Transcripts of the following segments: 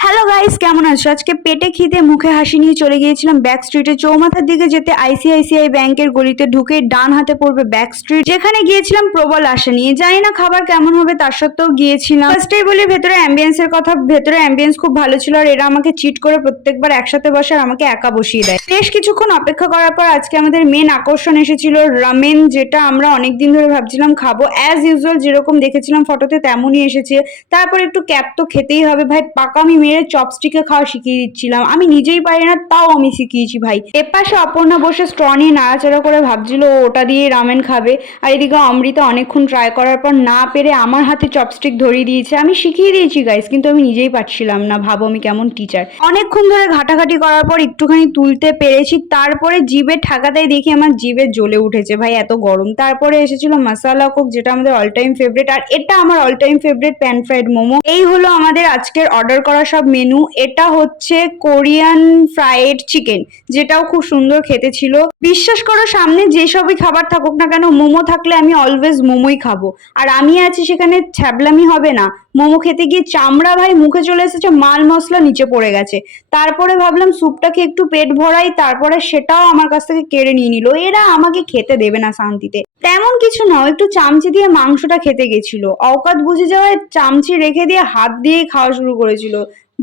Hello guys, কেমন আছো? আজকে পেটে খিদে মুখে হাসি নিয়ে চলে গিয়েছিলাম ব্যাক স্ট্রিটে। চৌমাথার দিকে যেতে আইসিআইসিআই ব্যাংকের গলিতে ঢুকে ডান হাতে পড়বে ব্যাক স্ট্রিট, যেখানে গিয়েছিলাম প্রবল আশা নিয়ে। জানি না খাবার কেমন হবে, তার সত্ত্বেও গিয়েছিলাম। ফার্স্টেই বলি ভেতরে অ্যাম্বিয়েন্সের কথা। ভেতরে অ্যাম্বিয়েন্স খুব ভালো ছিল, আর এরা আমাকে চিট করে প্রত্যেকবার একসাথে বসে আর আমাকে একা বসিয়ে দেয়। বেশ কিছুক্ষণ অপেক্ষা করার পর আজকে আমাদের মেন আকর্ষণ এসেছিল রামেন, যেটা আমরা অনেকদিন ধরে ভাবছিলাম খাবো। অ্যাজ ইউজুয়াল যেরকম দেখেছিলাম ফটোতে তেমনই এসেছে। তারপর একটু ক্যাপ তো খেতেই হবে ভাই। পাকামি মেরে চপস্টিকে খাওয়া শিখিয়ে দিচ্ছিলাম, আমি নিজেই পারি না তাও আমি শিখিয়েছি ভাই। এপাশে অপর্ণা বসে স্ট্র নিয়ে নাড়াচাড়া করে ভাবছিল ও ওটা দিয়ে রামেন খাবে, আর এদিকে অমৃতা অনেকক্ষণ ট্রাই করার পর না পেরে আমার হাতে চপস্টিক ধরিয়ে দিয়েছে। আমি শিখিয়ে দিয়েছি গাইস, কিন্তু আমি নিজেই পারছিলাম না। ভাবো আমি কেমন টিচার। অনেকক্ষণ ধরে ঘাটাঘাটি করার পর একটুখানি তুলতে পেরেছি, তারপরে জিভে ঠাকাতেই দেখি আমার জিভে জ্বলে উঠেছে ভাই, এত গরম। তারপরে এসেছিল মশালা কোক, যেটা আমাদের অল টাইম ফেভারিট, আর এটা আমার all time favourite pan fried momo. এই হলো আমাদের আজকের অর্ডার করা সব মেনু। এটা হচ্ছে কোরিয়ান ফ্রাইড চিকেন, যেটাও খুব সুন্দর খেতে ছিল। বিশ্বাস করো, সামনে যেসবই খাবার থাকুক না কেন, মোমো থাকলে আমি অলওয়েজ মোমোই খাবো। আর আমি আছি সেখানে, ছ্যাবলামি হবে না। মোমো খেতে গিয়ে চামড়া ভাই মুখে চলে এসেছে, মাল মশলা নিচে পড়ে গেছে। তারপরে ভাবলাম স্যুপটাকে একটু পেট ভরাই, তারপরে সেটাও আমার কাছ থেকে কেড়ে নিয়ে নিল। এরা আমাকে খেতে দেবে না শান্তিতে। তেমন কিছু না, একটু চামচি দিয়ে মাংসটা খেতে গেছিল। অকাত বুঝে যাওয়ায় চামচি রেখে দিয়ে হাত দিয়েই খাওয়া শুরু করেছিল।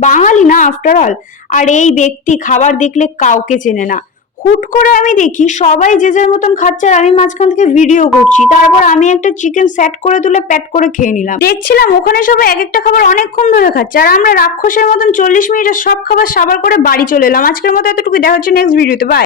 বাঙালি না আফটার অল। আর এই ব্যক্তি খাবার দেখলে কাউকে চেনে না। হুট করে আমি দেখি সবাই যে যার মতন খাচ্ছে, আর আমি মাঝখান থেকে ভিডিও করছি। তারপর আমি একটা চিকেন সেট করে তুলে প্যাট করে খেয়ে নিলাম। দেখছিলাম ওখানে সবাই এক একটা খাবার অনেকক্ষণ ধরে খাচ্ছে, আর আমরা রাক্ষসের মতন 40 মিনিটে সব খাবার সাবার করে বাড়ি চলে এলাম। আজকের মতো এতটুকু, দেখা হচ্ছে নেক্সট ভিডিওতে। বাই।